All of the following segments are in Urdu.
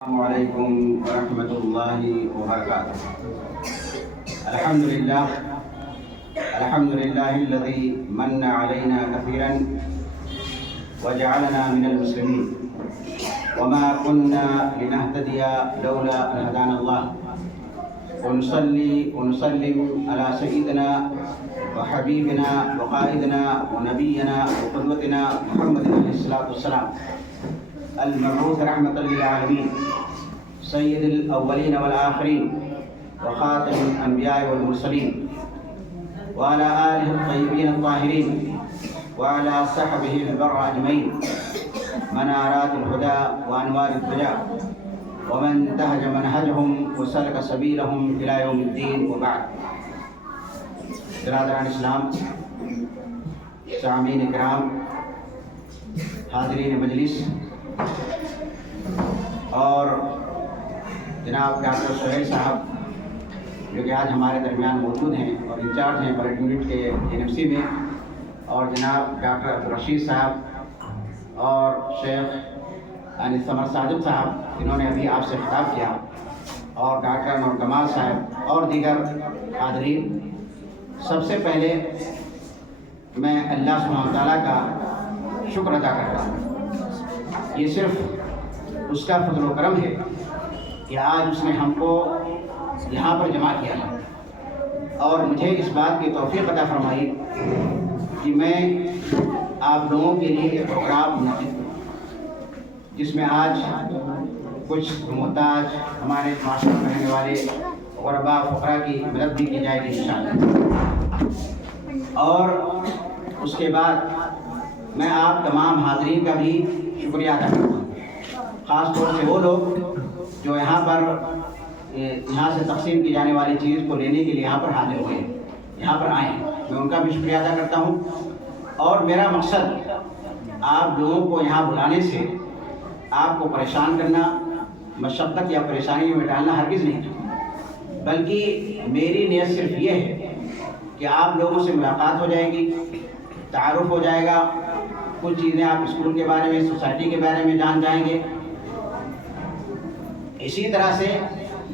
السلام علیکم ورحمۃ اللہ وبرکاتہ۔ الحمد للہ الذی من علینا کثیرا وجعلنا من المسلمین وما كنا لنهتدي لولا ان هدانا الله ونصلي ونسلم على سيدنا وحبيبنا وقائدنا ونبينا وقدوتنا محمد علیہ الصلوۃ والسلام المبعوث رحمة للعالمين سيد الأولين والآخرين وخاتم الأنبياء والمرسلين وعلى آله الطيبين الطاهرين وعلى صحبه البر أجمعين منارات الهدى وأنوار الضياء ومن انتهج منهجهم وسلك سبيلهم إلى يوم الدين وبعد۔ برادران اسلام، سامعین کرام، حاضرین مجلس اور جناب ڈاکٹر سہیل صاحب جو کہ آج ہمارے درمیان موجود ہیں اور انچارج ہیں بلڈ یونٹ کے NMC میں، اور جناب ڈاکٹر عبدالرشید صاحب اور شیخ ثمر صادق صاحب جنہوں نے ابھی آپ سے خطاب کیا، اور ڈاکٹر نور کمال صاحب اور دیگر حاضرین، سب سے پہلے میں اللہ سبحانہ تعالیٰ کا شکر ادا کرتا ہوں۔ یہ صرف اس کا فضل و کرم ہے کہ آج اس نے ہم کو یہاں پر جمع کیا ہے اور مجھے اس بات کی توفیق عطا فرمائی کہ میں آپ لوگوں کے لیے ایک پروگرام منعقد کروں جس میں آج کچھ محتاج ہمارے معاشرے میں رہنے والے غرباء فقراء کی مدد بھی کی جائے گی انشاءاللہ۔ اور اس کے بعد میں آپ تمام حاضرین کا بھی شکریہ ادا کرتا ہوں، خاص طور سے وہ لوگ جو یہاں سے تقسیم کی جانے والی چیز کو لینے کے لیے یہاں پر حاضر ہوئے ہیں، یہاں پر آئے ہیں، میں ان کا بھی شکریہ ادا کرتا ہوں۔ اور میرا مقصد آپ لوگوں کو یہاں بلانے سے آپ کو پریشان کرنا، مشقت یا پریشانی میں ڈالنا ہرگز نہیں تھا، بلکہ میری نیت صرف یہ ہے کہ آپ لوگوں سے ملاقات ہو جائے گی، تعارف ہو جائے گا، کچھ چیزیں آپ اسکول کے بارے میں، سوسائٹی کے بارے میں جان جائیں گے، اسی طرح سے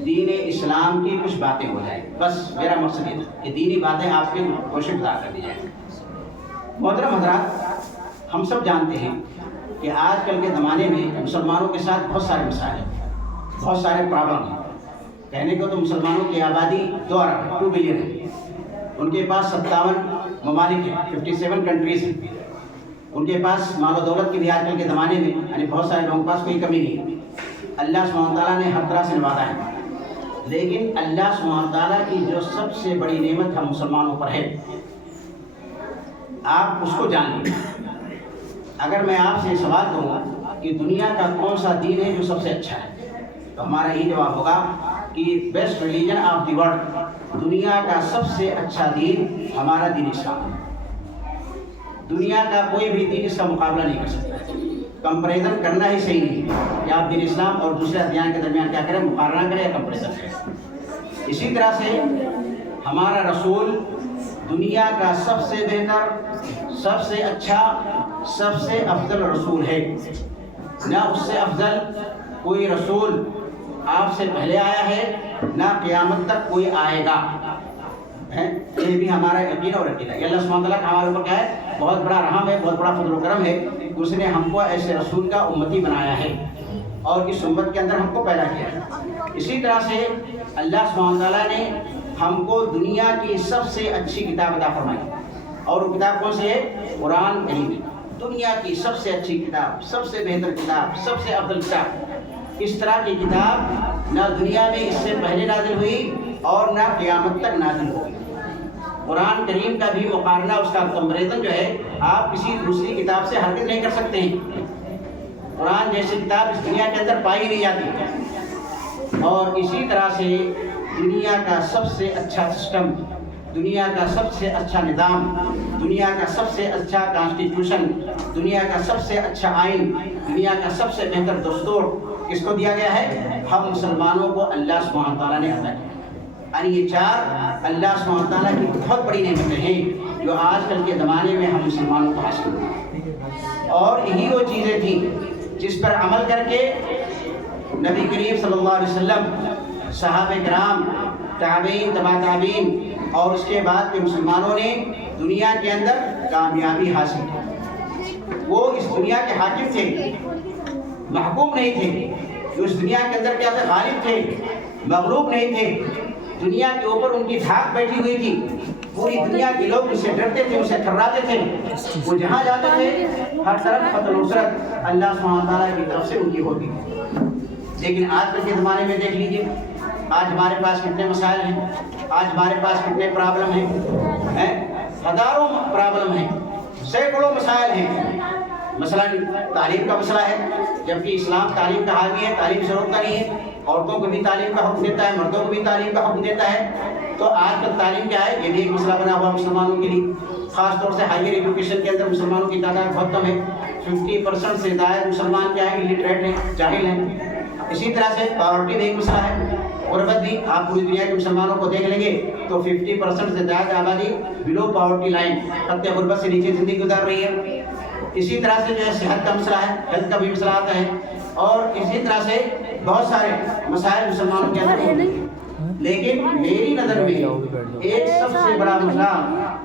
دین اسلام کی کچھ باتیں ہو جائیں۔ بس میرا مقصد یہ تھا کہ دینی باتیں آپ کے کوشش گزار کر دی جائیں۔ محترم حضرات، ہم سب جانتے ہیں کہ آج کل کے زمانے میں مسلمانوں کے ساتھ بہت سارے مسائل ہیں، بہت سارے پرابلم ہیں۔ کہنے کو تو مسلمانوں کی آبادی 2 ارب ہے، 2 بلین ہے، ان کے پاس 57 ممالک ہیں، 57 کنٹریز ہیں، ان کے پاس مال و دولت کی بھی آج کل کے زمانے میں یعنی بہت سارے لوگوں کے پاس کوئی کمی نہیں ہے، اللہ سبحانہ تعالیٰ نے ہر طرح سے نوازا ہے، لیکن اللہ سبحانہ تعالیٰ کی جو سب سے بڑی نعمت ہم مسلمانوں پر ہے، آپ اس کو جان لیں۔ اگر میں آپ سے سوال کروں کہ دنیا کا کون سا دین ہے جو سب سے اچھا ہے، تو ہمارا یہ جواب ہوگا کہ best religion of the world, دنیا کا سب سے اچھا دین ہمارا دین اسلام ہے۔ دنیا کا کوئی بھی دین اس کا مقابلہ نہیں کر سکتا، کمپریزن کرنا ہی صحیح نہیں ہے کہ آپ دین اسلام اور دوسرے ادیان کے درمیان کیا کریں، مقارنہ کریں یا کمپریزن کریں۔ اسی طرح سے ہمارا رسول دنیا کا سب سے بہتر، سب سے اچھا، سب سے افضل رسول ہے، نہ اس سے افضل کوئی رسول آپ سے پہلے آیا ہے، نہ قیامت تک کوئی آئے گا۔ یہ بھی ہمارا یقین اور عقیدہ ہے۔ اللہ سبحانہ تعالیٰ کا ہمارے اوپر کیا ہے، بہت بڑا رحم ہے، بہت بڑا فضل و کرم ہے کہ اس نے ہم کو ایسے رسول کا امتی بنایا ہے اور اس امت کے اندر ہم کو پیدا کیا ہے۔ اسی طرح سے اللہ سبحانہ تعالیٰ نے ہم کو دنیا کی سب سے اچھی کتاب عطا فرمائی، اور وہ کتاب کون سی ہے؟ قرآن کریم۔ دنیا کی سب سے اچھی کتاب، سب سے بہتر کتاب، سب سے افضل کتاب۔ اس طرح کی کتاب نہ دنیا میں اس سے پہلے نازل ہوئی اور نہ قیامت تک نازل ہوگی۔ قرآن کریم کا بھی مقارنہ، اس کا کمپریزن جو ہے، آپ کسی دوسری کتاب سے ہرگز نہیں کر سکتے ہیں۔ قرآن جیسی کتاب اس دنیا کے اندر پائی نہیں جاتی۔ اور اسی طرح سے دنیا کا سب سے اچھا سسٹم، دنیا کا سب سے اچھا نظام، دنیا کا سب سے اچھا کانسٹیٹیوشن، دنیا کا سب سے اچھا آئین، دنیا کا سب سے بہتر دستور کس کو دیا گیا ہے؟ ہم مسلمانوں کو اللہ سبحانہ تعالیٰ نے عطا کیا۔ یعنی یہ 4 اللہ سبحانہ تعالیٰ کی بہت بڑی نعمتیں ہیں جو آج کل کے زمانے میں ہم مسلمانوں کو حاصل ہوئی، اور یہی وہ چیزیں تھیں جس پر عمل کر کے نبی کریم صلی اللہ علیہ وسلم، صحابہ کرام، تابعین، تبع تابعین اور اس کے بعد کے مسلمانوں نے دنیا کے اندر کامیابی حاصل کی۔ وہ اس دنیا کے حاکم تھے، محکوم نہیں تھے۔ اس دنیا کے اندر کیا تھے؟ غالب تھے، مغلوب نہیں تھے۔ دنیا کے اوپر ان کی دھاک بیٹھی ہوئی تھی، پوری دنیا کے لوگ ان سے ڈرتے تھے، ان سے تھراتے تھے۔ وہ جہاں جاتے تھے ہر طرف فتح و نصرت اللہ سبحانہ تعالیٰ کی طرف سے ان کی ہوتی تھی۔ لیکن آج کل کے زمانے میں دیکھ لیجیے، آج ہمارے پاس کتنے مسائل ہیں، آج ہمارے پاس کتنے پرابلم ہیں، ہزاروں پرابلم ہیں، سینکڑوں مسائل ہیں۔ مثلا تعلیم کا مسئلہ ہے، جبکہ اسلام تعلیم کا حامی ہے، تعلیم سے روکتا نہیں ہے۔ عورتوں کو بھی تعلیم کا حکم دیتا ہے، مردوں کو بھی تعلیم کا حکم دیتا ہے۔ تو آج کل تعلیم کیا ہے، یہ بھی ایک مسئلہ بنا ہوا مسلمانوں کے لیے۔ خاص طور سے ہائیر ایجوکیشن کے اندر مسلمانوں کی تعداد بہت کم ہے۔ 50% سے زائد مسلمان کیا ہیں، الٹریٹ ہیں، جاہل ہیں۔ اسی طرح سے پاورٹی بھی ایک مسئلہ ہے، غربت بھی۔ آپ پوری دنیا کے مسلمانوں کو دیکھ لیں گے تو 50% سے زیادہ آبادی بلو پاورٹی لائن، خط غربت سے نیچے زندگی گزار رہی ہے۔ اسی طرح سے جو ہے صحت کا مسئلہ ہے، ہیلتھ کا بھی مسئلہ آتا ہے، اور اسی طرح سے بہت سارے مسائل مسلمانوں کے اندر ہیں۔ لیکن میری نظر میں ایک سب سے بڑا مسئلہ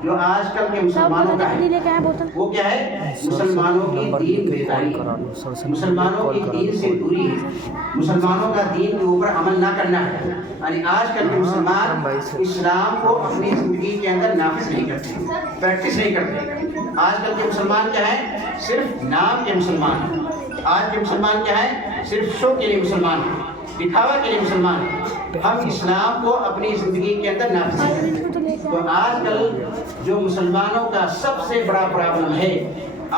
جو آج کل کے مسلمانوں کا ہے وہ کیا ہے؟ مسلمانوں کی دین بیداری، مسلمانوں کی دین سے دوری ہے، مسلمانوں کا دین کے اوپر عمل نہ کرنا ہے۔ یعنی آج کل کے مسلمان اسلام کو اپنی زندگی کے اندر نافذ نہیں کرتے، پریکٹس نہیں کرتے۔ آج کل کے مسلمان کیا ہیں؟ صرف نام کے مسلمان ہیں۔ آج کے مسلمان کیا ہیں؟ صرف شو کے لیے مسلمان ہیں، دکھاوا کے لیے مسلمان ہیں۔ ہم اسلام کو اپنی زندگی کے اندر نافذ کریں۔ تو آج کل جو مسلمانوں کا سب سے بڑا پرابلم ہے،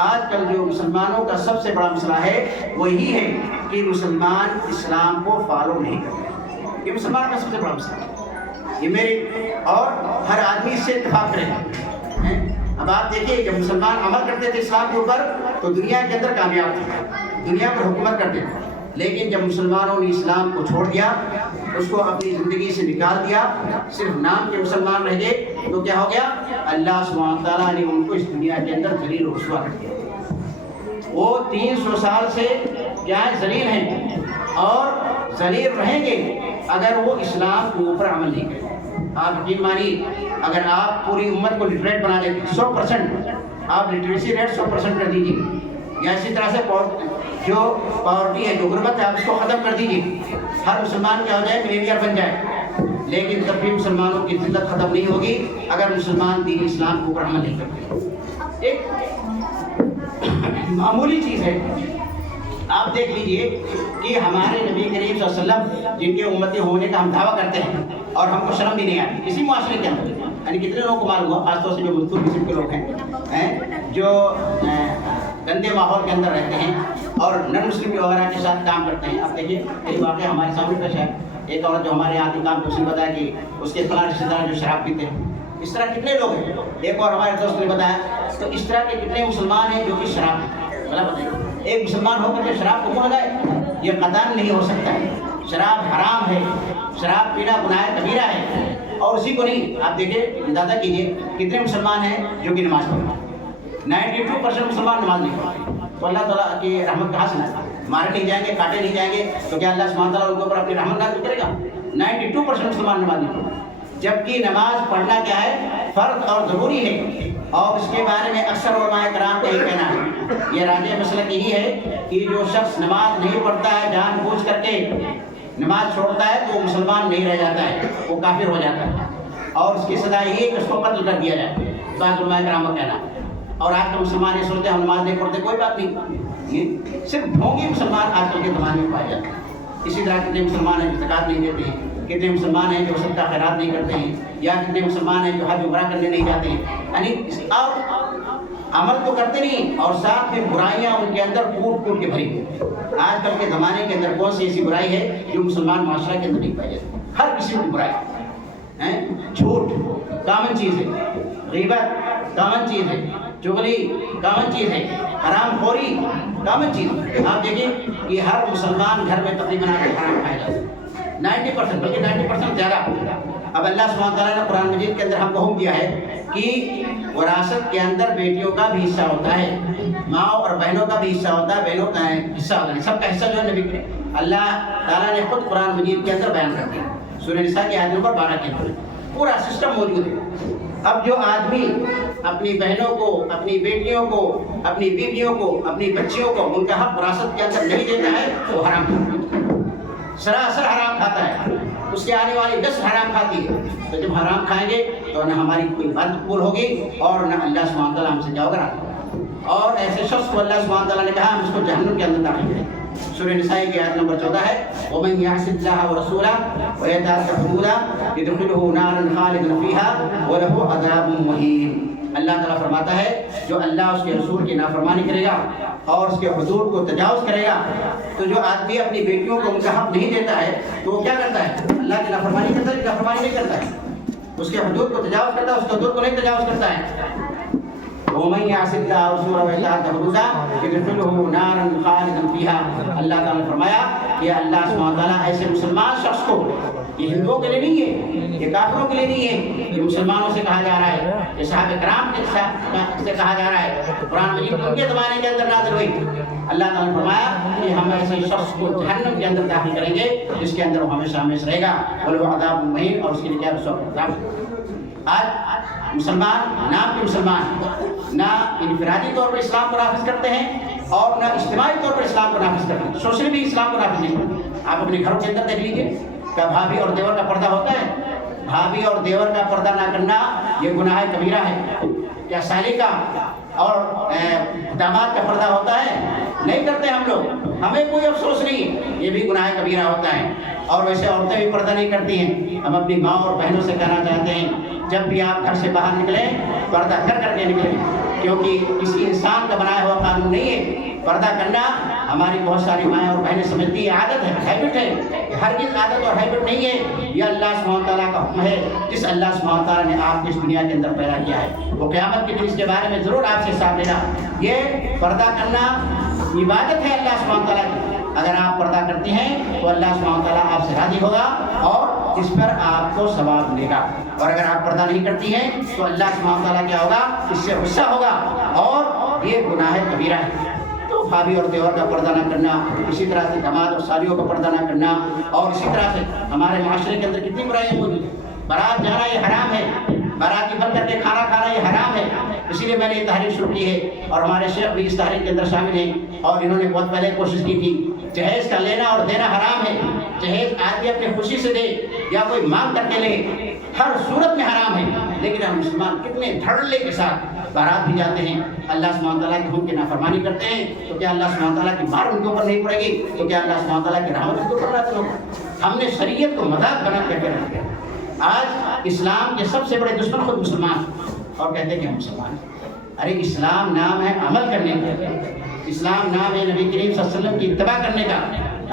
آج کل جو مسلمانوں کا سب سے بڑا مسئلہ ہے وہ یہی ہے کہ مسلمان اسلام کو فالو نہیں کرتے۔ یہ مسلمان کا سب سے بڑا مسئلہ ہے، یہ میرے اور ہر آدمی اس سے اتفاق کرے گا۔ اب آپ دیکھیے، جب مسلمان عمل کرتے تھے اسلام کے اوپر تو دنیا کے اندر کامیاب تھے، دنیا پر حکومت کرتے تھے۔ لیکن جب مسلمانوں نے اسلام کو چھوڑ دیا، اس کو اپنی زندگی سے نکال دیا، صرف نام کے مسلمان رہ گئے، تو کیا ہو گیا؟ اللہ سبحانہ تعالیٰ نے ان کو اس دنیا کے اندر ذلیل و رسوا کر دیا۔ وہ 300 سال سے کیا ہے؟ ذلیل ہیں، اور ذلیل رہیں گے اگر وہ اسلام کے اوپر عمل نہیں کریں۔ آپ یقین مانیے، اگر آپ پوری امت کو لٹریٹ بنا دیتے 100%، آپ لٹریسی ریٹ 100% کر دیجیے، یا اسی طرح سے جو پاورٹی ہے، جو غربت ہے، آپ اس کو ختم کر دیجیے، ہر مسلمان کیا ہو جائے؟ ملینئر بن جائے۔ لیکن تب بھی مسلمانوں کی ذلت ختم نہیں ہوگی اگر مسلمان دین اسلام کے اوپر عمل نہیں کرتے۔ ایک معمولی چیز ہے، آپ دیکھ لیجئے کہ ہمارے نبی کریم صلی اللہ علیہ وسلم جن کے امتی ہونے کا ہم دعویٰ کرتے ہیں اور ہم کو شرم بھی نہیں آتی کسی معاشرے کے اندر، یعنی کتنے لوگوں کو معلوم ہوا، خاص طور سے جو مزدور قسم کے لوگ ہیں، جو گندے ماحول کے اندر رہتے ہیں اور نن مسلم وغیرہ کے ساتھ کام کرتے ہیں۔ آپ دیکھیے کئی واقعہ ہمارے سامنے پیش ہے، ایک عورت جو ہمارے یہاں کام اس نے بتایا کہ اس کے فلاں رشتے دار جو شراب پیتے ہیں۔ اس طرح کتنے لوگ ہیں، ایک اور ہمارے دوست نے بتایا، تو اس طرح کے کتنے مسلمان ہیں جو کہ شراب پیتے ہیں۔ بلا بتائیے، ایک مسلمان ہو کر کے شراب کو منع لگائے، یہ قطعاً نہیں ہو سکتا ہے۔ شراب حرام ہے، شراب پینا گناہ کبیرہ ہے، اور اسی کو نہیں، آپ دیکھیں اندازہ کیجیے کتنے مسلمان ہیں جو کہ نماز پڑھتے ہیں۔ 92% مسلمان نماز نہیں پڑھتے، تو اللہ تعالیٰ کی رحمت کہاں سے نہ مارے نہیں جائیں گے، کاٹے نہیں جائیں گے، تو کیا اللہ سبحانہ تعالیٰ ان کے اوپر اپنی رحمت نازل کرے گا؟ 92% مسلمان نماز نہیں پڑھتے، جبکہ نماز پڑھنا کیا ہے؟ فرض اور ضروری ہے، اور اس کے بارے میں اکثر علماء کرام کا یہ کہنا ہے، یہ راجح مسلک یہی ہے کہ جو شخص نماز نہیں پڑھتا ہے، جان بوجھ کر کے نماز چھوڑتا ہے، تو وہ مسلمان نہیں رہ جاتا ہے، وہ کافر ہو جاتا ہے، اور اس کی سزا یہ ہے کہ اس کو قتل کر دیا جائے، بعض علماء کرام کا کہنا ہے۔ اور آج کل مسلمان یہ سوچتے ہیں ہم نماز نہیں پڑھتے، کوئی بات نہیں، یہ صرف ڈھونگی مسلمان آج کل کے زمانے میں پائے جاتے ہیں۔ اسی طرح کتنے مسلمان ہیں جو زکوٰۃ نہیں دیتے ہیں، کتنے مسلمان ہیں جو صدقہ خیرات نہیں کرتے ہیں، یا کتنے مسلمان ہیں جو حج عمرہ کرنے نہیں جاتے ہیں، یعنی عمل تو کرتے نہیں، اور ساتھ میں برائیاں ان کے اندر کوٹ کوٹ کے بھری ہوئی۔ آج کل کے زمانے کے اندر کون سی ایسی برائی ہے جو مسلمان معاشرہ کے اندر نہیں پائی جاتی؟ ہر قسم کی برائی، جھوٹ کامن چیز ہے، غیبت کامن چیز ہے، چغلی کامن چیز ہے، حرام خوری کامن چیز ہے۔ آپ دیکھیں کہ ہر مسلمان گھر میں تقریباً حرام کھایا جاتا ہے، 90%، بلکہ 90% زیادہ۔ اب اللہ سبحانہ تعالیٰ نے قرآن مجید کے اندر ہم کو حکم دیا ہے کہ وراثت کے اندر بیٹیوں کا بھی حصہ ہوتا ہے، ماں اور بہنوں کا بھی حصہ ہوتا ہے، بہنوں کا حصہ ہوتا ہے، سب کا حصہ جو ہے نبی اللہ تعالیٰ نے خود قرآن مجید کے اندر بیان کر دیا، سورہ نساء کی آیت نمبر 12 کے اندر پورا سسٹم موجود ہے۔ اب جو آدمی اپنی بہنوں کو، اپنی بیٹیوں کو، اپنی بیویوں کو، اپنی بچیوں کو ان کا حق وراثت کے اندر نہیں دیتا ہے تو وہ حرام کھاتا ہے، سراسر حرام کھاتا ہے، اس کی آنے والی نسل حرام کھاتی ہے۔ تو جب حرام کھائیں گے تو نہ ہماری کوئی بات قبول ہوگی اور نہ اللہ سبحانہ وتعالیٰ ہم سے جاؤ گا، اور ایسے شخص کو اللہ سبحانہ وتعالیٰ نے کہا ہم اس کو جہنم کے اندر داخل کریں۔ سورہ نساء کی آیت نمبر 14 ہے، وَمَن يَعْصِ اللَّهَ وَرَسُولَهُ وَيَتَعَدَّ حُدُودَهُ يُدْخِلْهُ نَارًا خَالِدًا فِيهَا وَلَهُ عَذَابٌ مُّهِينٌ۔ اللہ تعالیٰ فرماتا ہے جو اللہ اس کے رسول کی نافرمانی کرے گا اور اس کے حدود کو تجاوز کرے گا، تو جو آدمی اپنی بیٹیوں کو ان کا حق نہیں دیتا ہے تو وہ کیا کرتا ہے؟ اللہ کی نافرمانی کرتا ہے، نافرمانی نہیں کرتا ہے، اس کے حدود کو تجاوز کرتا ہے، اس کے حدود کو نہیں تجاوز کرتا ہے۔ وَمَن يَعْصِ اللَّهَ وَرَسُولَهُ وَيَتَعَدَّ حُدُودَهُ يُدْخِلْهُ نَارًا خَالِدًا فِيهَا۔ اللہ تعالیٰ نے فرمایا کہ اللہ سبحانہ تعالیٰ ایسے مسلمان شخص کو، یہ ہندوؤں کے لیے نہیں ہے، یہ کافروں کے لیے نہیں ہے، یہ مسلمانوں سے کہا جا رہا ہے، یہ صحابہ کرام سے کہا جا رہا ہے، قرآن مجید ان کے زمانے کے اندر نازل ہوئی۔ اللہ تعالیٰ نے فرمایا کہ ہم ایسے شخص کو جہنم کے اندر داخل کریں گے جس کے اندر وہ ہمیشہ ہمیشہ رہے گا، وَلَهُ عَذَابٌ مُّهِينٌ، اور اس کے لیے کیا عذاب۔ آج مسلمان نام کے مسلمان نہ انفرادی طور پر اسلام کو نافذ کرتے ہیں اور نہ اجتماعی طور پر اسلام کو نافذ کرتے ہیں، سوشل بھی اسلام کو نافذ نہیں کرتے۔ آپ اپنے گھروں کے اندر دیکھ لیجیے، کیا بھابھی اور دیور کا پردہ ہوتا ہے؟ بھابھی اور دیور کا پردہ نہ کرنا یہ گناہ کبیرہ ہے۔ کیا سالی کا اور داماد کا پردہ ہوتا ہے؟ نہیں کرتے ہم لوگ، ہمیں کوئی افسوس نہیں، یہ بھی گناہ کبیرہ ہوتا ہے۔ اور ویسے عورتیں بھی پردہ نہیں کرتی ہیں۔ ہم اپنی ماں اور بہنوں سے کہنا چاہتے ہیں جب بھی آپ گھر سے باہر نکلیں پردہ کر کے نکلیں، کیونکہ کسی انسان کا بنایا ہوا قانون نہیں ہے۔ پردہ کرنا ہماری بہت ساری مائیں اور بہنیں سمجھتی ہے عادت ہے، ہیبٹ ہے، ہرگز عادت اور ہیبٹ نہیں ہے، یہ اللہ سبحانہ تعالیٰ کا حکم ہے جس اللہ سبحانہ تعالیٰ نے آپ کو اس دنیا کے اندر پیدا کیا ہے۔ وہ قیامت کے دن اس کے بارے میں ضرور آپ سے حساب لینا۔ یہ پردہ کرنا عبادت ہے اللہ سبحانہ تعالیٰ کی، اگر آپ پردہ کرتی ہیں تو اللہ سبحانہ تعالیٰ آپ سے راضی ہوگا اور اس پر آپ کو ثواب ملے گا، اور اگر آپ پردہ نہیں کرتی ہیں تو اللہ سبحانہ تعالیٰ کیا ہوگا؟ اس سے غصہ ہوگا، اور یہ گناہ کبیرہ ہے۔ تو بھابھی اور دیور کا پردہ نہ کرنا، اسی طرح سے داماد اور سالیوں کا پردہ نہ کرنا، اور اسی طرح سے ہمارے معاشرے کے اندر کتنی برائیاں موجود ہیں۔ بارات جانا یہ حرام ہے، باراتی بن کر کے کھانا کھانا یہ حرام ہے، اسی لیے میں نے یہ تحریر شروع کی ہے، اور ہمارے شیخ بھی اس تحریر کے اندر شامل ہیں، اور انہوں نے بہت پہلے کوشش کی تھی۔ جہیز کا لینا اور دینا حرام ہے، جہیز آدمی اپنی خوشی سے دے یا کوئی مانگ کر کے لے، ہر صورت میں حرام ہے، لیکن ہم مسلمان کتنے دھڑلے کے ساتھ بارات بھی جاتے ہیں، اللہ سبحانہ تعالیٰ کی حکم کی نافرمانی کرتے ہیں، تو کیا اللہ سبحانہ تعالیٰ کی مار ان کے اوپر نہیں پڑے گی؟ تو کیا اللہ سبحانہ تعالیٰ کی رحمت ان کے اوپر نازل ہوگی؟ ہم نے شریعت کو مذاق بنا کر کے رکھ دیا۔ آج اسلام کے سب سے بڑے دشمن خود مسلمان، اور کہتے ہیں کہ ہم مسلمان ہیں۔ ارے اسلام نام ہے عمل کرنے کا، اسلام نام ہے نبی کریم صلی اللہ علیہ وسلم کی اتباع کرنے کا۔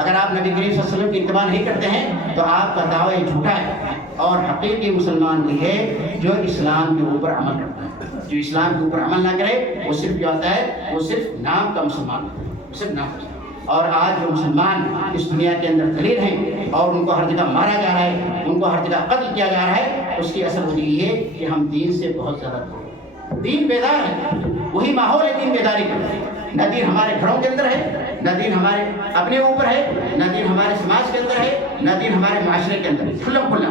اگر آپ نبی کریم صلی اللہ علیہ وسلم کی اتباع نہیں کرتے ہیں تو آپ کا دعویٰ جھوٹا ہے، اور حقیقی مسلمان وہی ہے جو اسلام کے اوپر عمل کرتا ہے۔ جو اسلام کے اوپر عمل نہ کرے وہ صرف کیا ہوتا ہے؟ وہ صرف نام کا مسلمان ہے، صرف نام کا۔ اور آج جو مسلمان اس دنیا کے اندر دلیر ہیں اور ان کو ہر جگہ مارا جا رہا ہے، ان کو ہر جگہ قتل کیا جا رہا ہے، اس کی اصل وجہ یہ ہے کہ ہم دین سے بہت زیادہ دور ہیں۔ دین بیدار ہے، وہی ماحول ہے دین بیداری کا۔ نہ دین ہمارے گھروں کے اندر ہے، نہ دین ہمارے اپنے اوپر ہے، نہ دین ہمارے سماج کے اندر ہے، نہ دین ہمارے معاشرے کے اندر ہے۔ کھلا کھلا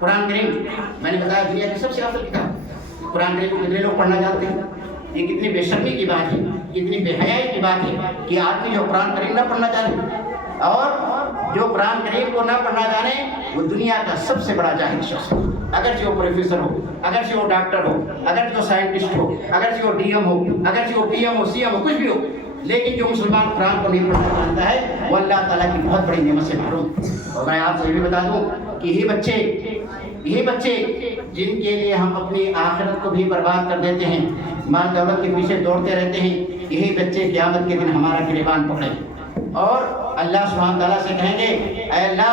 قرآن کریم، میں نے بتایا دنیا کی سب سے افضل کتاب، قرآن کریم کو کتنے لوگ پڑھنا چاہتے ہیں؟ یہ کتنی بے شرمی کی بات ہے، کتنی بے حیائی کی بات ہے کہ آدمی جو قرآن کریم نہ پڑھنا جانے، اور جو قرآن کریم کو نہ پڑھنا جانے وہ دنیا کا سب سے بڑا جاہل شخص ہے، اگرچہ وہ پروفیسر ہو، اگرچہ وہ ڈاکٹر ہو، اگرچہ وہ سائنٹسٹ ہو، اگرچہ وہ ڈی ایم ہو، اگرچہ وہ پی ایم ہو، سی ایم ہو، کچھ بھی ہو، لیکن جو مسلمان قرآن کو نہیں پڑھنا جانتا ہے وہ اللہ تعالیٰ کی بہت بڑی نعمت سے محروم۔ اور میں آپ کو یہ بھی بتا دوں کہ یہی بچے جن کے لیے ہم اپنی آخرت کو بھی برباد کر دیتے ہیں، مال دولت کے پیچھے دوڑتے رہتے ہیں، یہی بچے قیامت کے دن ہمارا گریبان پکڑیں گے اور اللہ سبحانہ تعالیٰ سے کہیں گے اے اللہ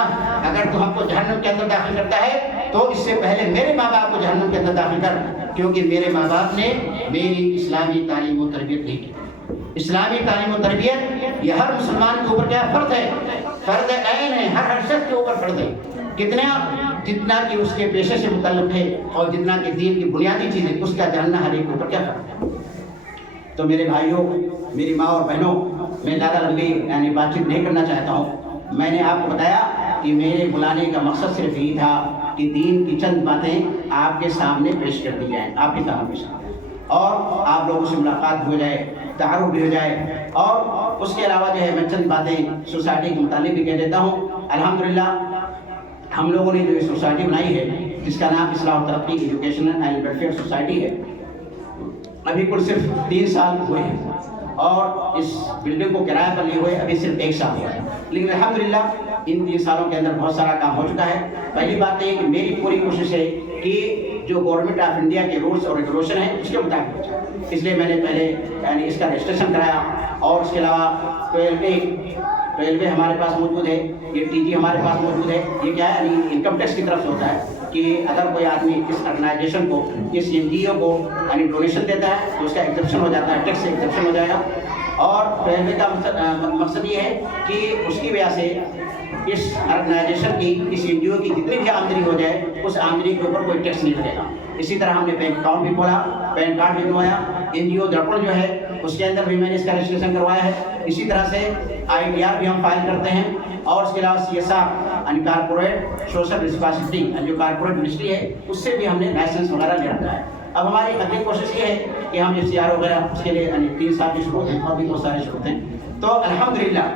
اگر تو ہم کو جہنم کے اندر داخل کرتا ہے تو اس سے پہلے میرے ماں باپ کو جہنم کے اندر داخل کر، کیونکہ میرے ماں باپ نے میری اسلامی تعلیم و تربیت نہیں کی۔ اسلامی تعلیم و تربیت یہ ہر مسلمان کے اوپر کیا فرض ہے، فرض عین ہے، ہر شخص کے اوپر فرض ہے، جتنا کہ اس کے پیشے سے متعلق ہے اور جتنا کہ دین کی بنیادی چیز ہے اس کا جاننا ہر ایک کے اوپر کیا فرض ہے۔ تو میرے بھائیوں، میری ماں اور بہنوں، میں زیادہ لمبی بات چیت نہیں کرنا چاہتا ہوں، میں نے آپ کو بتایا کہ میرے بلانے کا مقصد صرف یہی تھا کہ دین کی چند باتیں آپ کے سامنے پیش کر دی جائیں، آپ کے سامنے پیش کر دیں، اور آپ لوگوں سے ملاقات بھی ہو جائے، تعارف بھی ہو جائے، اور اس کے علاوہ جو ہے میں چند باتیں سوسائٹی کے متعلق بھی کہہ دیتا ہوں۔ الحمدللہ ہم لوگوں نے جو یہ سوسائٹی بنائی ہے جس کا نام اصلاح و ترقی ایجوکیشنل اینڈ ویلفیئر سوسائٹی ہے، ابھی کل صرف 3 سال ہوئے ہیں، اور اس بلڈنگ کو کرایہ پر لیے ہوئے ابھی صرف 1 سال ہوا ہے، لیکن الحمدللہ ان 3 سالوں کے اندر بہت سارا کام ہو چکا ہے۔ پہلی بات یہ کہ میری پوری کوشش ہے کہ جو گورنمنٹ آف انڈیا کے رولس اور ریگولیشن ہیں اس کے مطابق ہو جائے، اس لیے میں نے پہلے یعنی اس کا رجسٹریشن کرایا، اور اس کے علاوہ 12A ہمارے پاس موجود ہے، یہ TG ہمارے پاس موجود ہے۔ یہ کیا ہے، یعنی انکم ٹیکس کی طرف سے ہوتا ہے کہ اگر کوئی آدمی اس آرگنائزیشن کو، اس NGO کو یعنی ڈونیشن دیتا ہے تو اس کا ایگزمپشن ہو جاتا ہے، ٹیکس سے ایگزمپشن ہو جائے گا۔ اور 12A کا مقصد یہ ہے کہ اس کی وجہ سے اس آرگنائزیشن کی، اس NGO کی جتنی بھی آمدنی ہو جائے اس آمدنی کے اوپر کوئی ٹیکس نہیں لگے گا۔ اسی طرح ہم نے بینک اکاؤنٹ بھی کھولا، پین کارڈ بھی بنوایا، NGO درپن جو ہے اس کے اندر بھی میں نے اس کا رجسٹریشن کروایا ہے۔ اسی طرح سے ITR بھی ہم فائل کرتے ہیں، اور اس کے علاوہ CSR یعنی کارپوریٹ سوشل رسپانسبلٹی جو کارپوریٹ منسٹری ہے اس سے بھی ہم نے لائسنس وغیرہ لے رکھا ہے۔ اب ہماری اگلی کوشش یہ ہے کہ ہم FCR وغیرہ اس کے لیے یعنی 3 سال کی شروط ہیں اور بھی بہت سارے شروط ہیں۔ تو الحمدللہ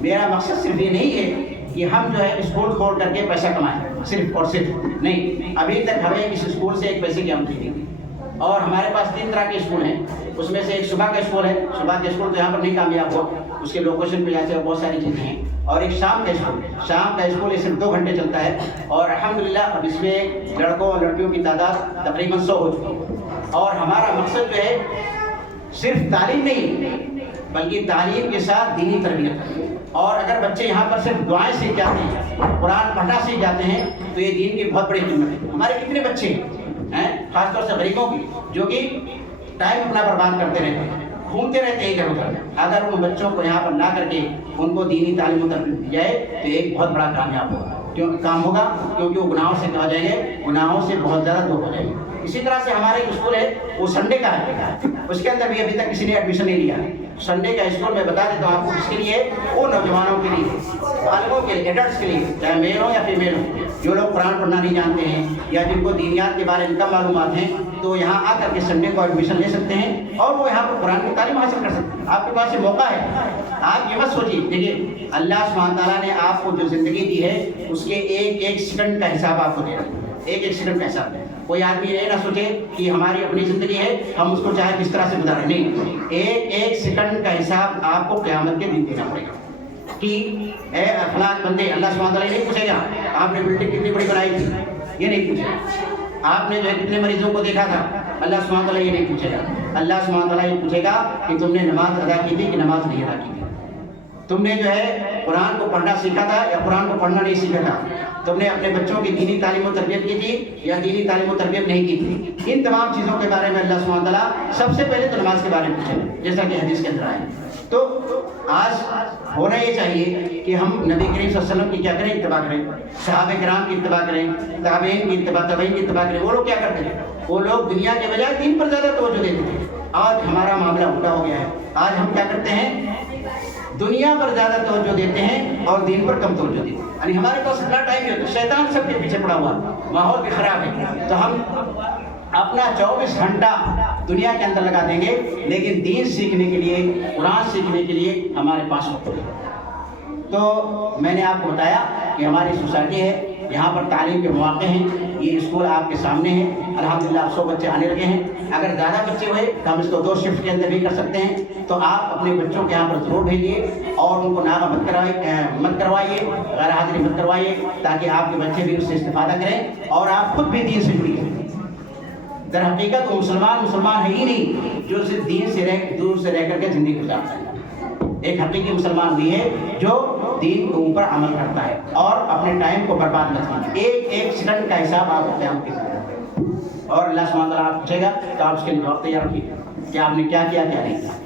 میرا مقصد صرف یہ نہیں ہے کہ ہم جو ہے اسکول کھول کر کے پیسہ کمائیں، صرف اور صرف نہیں، ابھی تک ہمیں اس اسکول سے 1 پیسے کی آمدنی نہیں ہوئی، اور ہمارے پاس 3 طرح کے اسکول ہیں، اس میں سے ایک صبح کا اسکول ہے، صبح کے اسکول تو یہاں پر نہیں کامیاب ہوا، اس کے لوکیشن پہ جیسے بہت ساری چیزیں ہیں، اور ایک شام کا اسکول، شام کا اسکول یہ صرف 2 گھنٹے چلتا ہے، اور الحمدللہ اب اس میں لڑکوں اور لڑکیوں کی تعداد تقریباً 100 ہو چکی ہے۔ اور ہمارا مقصد جو ہے صرف تعلیم نہیں بلکہ تعلیم کے ساتھ دینی تربیت، اور اگر بچے یہاں پر صرف دعائیں سیکھ جاتے ہیں، قرآن پڑھنا سیکھ جاتے ہیں تو یہ دین کی بہت بڑی قیمت ہے۔ ہمارے کتنے بچے ہیں خاص طور سے غریبوں کی جو کہ ٹائم اپنا برباد کرتے رہتے ہیں، گھومتے رہتے ہیں ادھر ادھر، اگر ان بچوں کو یہاں پر لا کر کے ان کو دینی تعلیم و تربیت دی جائے تو ایک بہت بڑا کامیاب کام ہوگا، کیونکہ وہ گناہوں سے کہا جائیں گے، گناہوں سے بہت زیادہ دور ہو جائیں گے۔ اسی طرح سے ہمارا ایک اسکول ہے وہ سنڈے کا ہے، اس کے اندر بھی ابھی تک کسی نے ایڈمیشن نہیں لیا۔ سنڈے کا اسکول میں بتا دیتا ہوں آپ کو کس کے لیے، وہ نوجوانوں کے لیے، بالغوں کے لیے، ایڈلٹس کے لیے، چاہے میل ہو یا فیمیل ہو، جو لوگ قرآن پڑھنا نہیں جانتے ہیں یا جن کو دینیات کے بارے میں کم معلومات ہیں، تو یہاں آ کر کے سنڈے کو ایڈمیشن لے سکتے ہیں اور وہ یہاں پر قرآن کی تعلیم حاصل کر سکتے ہیں۔ آپ کے پاس یہ موقع ہے، آپ یہ مت سوچیے، دیکھیے اللہ سبحانہ تعالیٰ نے آپ کو جو زندگی دی ہے اس کے ایک سیکنڈ کا حساب آپ کو دے رہا ہے، ایک سیکنڈ کا حساب ہے۔ کوئی آدمی یہ نہ سوچے کہ ہماری اپنی زندگی ہے ہم اس کو چاہے کس طرح سے گزاریں، نہیں، ایک سیکنڈ کا حساب آپ کو قیامت کے دن دینا پڑے گا کہ اے فلاں بندے، اللہ سبحانہ تعالیٰ نہیں پوچھے گا آپ نے بلڈنگ کتنی بڑی بنائی تھی، یہ نہیں پوچھے گا، آپ نے جو ہے کتنے مریضوں کو دیکھا تھا، اللہ سبحانہ تعالیٰ یہ نہیں پوچھے گا۔ اللہ سبحانہ تعالیٰ یہ پوچھے گا کہ تم نے نماز ادا کی تھی کہ نماز نہیں ادا کی تھی، تم نے جو ہے قرآن کو پڑھنا سیکھا تھا یا قرآن کو پڑھنا نہیں سیکھا تھا، تم نے اپنے بچوں کی دینی تعلیم و تربیت کی تھی یا دینی تعلیم و تربیت نہیں کی تھی۔ ان تمام چیزوں کے بارے میں اللہ سبحانہ تعالیٰ سب سے پہلے تو نماز کے بارے میں پوچھے، جیسا کہ حدیث کے اندر آئے۔ تو آج ہونا یہ چاہیے کہ ہم نبی کریم صلی اللہ علیہ وسلم کی کیا کریں، اتباع کریں، صحابہ کرام کی اتباع کریں، تابعین کی اتباع، تابعین کی اتباع کریں۔ وہ لوگ کیا کرتے تھے، وہ لوگ دنیا کے بجائے دین پر زیادہ توجہ دیتے تھے۔ آج ہمارا معاملہ الٹا ہو گیا ہے، آج ہم کیا کرتے ہیں، دنیا پر زیادہ توجہ دیتے ہیں اور دین پر کم توجہ دیتے ہیں۔ یعنی ہمارے پاس اتنا ٹائم نہیں ہوتا، شیطان سب کے پیچھے پڑا ہوا، ماحول بھی خراب ہے، تو ہم اپنا 24 گھنٹہ دنیا کے اندر لگا دیں گے، لیکن دین سیکھنے کے لیے، قرآن سیکھنے کے لیے ہمارے پاس وقت نہیں۔ تو میں نے آپ کو بتایا کہ ہماری سوسائٹی ہے، یہاں پر تعلیم کے مواقع ہیں، یہ اسکول آپ کے سامنے ہے، الحمدللہ 100 بچے آنے لگے ہیں۔ اگر زیادہ بچے ہوئے تو ہم اس کو 2 شفٹ کے اندر بھی کر سکتے ہیں، تو آپ اپنے بچوں کے یہاں پر ضرور بھیجیے اور ان کو ناغہ مت کروائیے، غیر حاضری مت کروائیے، تاکہ آپ کے بچے بھی اس سے استفادہ کریں اور آپ خود بھی دین سے جڑیے۔ در حقیقت وہ مسلمان ہے ہی نہیں جو صرف دین سے دور سے رہ کر کے زندگی گزارتا ہے، ایک حقیقی مسلمان بھی ہے جو دین کے اوپر عمل کرتا ہے اور اپنے ٹائم کو برباد مت کیجیے۔ ایک سیکنڈ کا حساب آپ اپنے آپ کے ساتھ، اور اللہ سبحانہ تعالیٰ آپ پوچھے گا تو آپ اس کے لیے جواب تیار رکھیے کہ آپ نے کیا کیا کیا نہیں کیا۔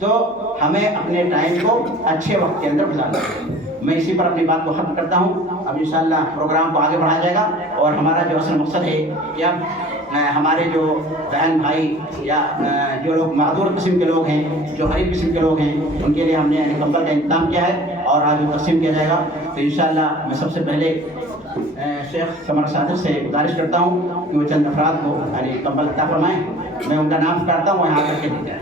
تو ہمیں اپنے ٹائم کو اچھے وقت کے اندر گزارنا ہے۔ میں اسی پر اپنی بات کو ختم کرتا ہوں۔ اب انشاءاللہ پروگرام کو آگے بڑھایا جائے گا، اور ہمارا جو اصل مقصد ہے کہ اب ہمارے جو بہن بھائی یا جو لوگ معذور قسم کے لوگ ہیں، جو غریب قسم کے لوگ ہیں، ان کے لیے ہم نے کمبل کا انتظام کیا ہے، اور آگے تقسیم کیا جائے گا. تو انشاءاللہ میں سب سے پہلے شیخ قمر صادق سے گزارش کرتا ہوں کہ وہ چند افراد کو یعنی کمبل عطا فرمائیں. میں ان کا نام کرتا ہوں یہاں کر کے دیتا ہے.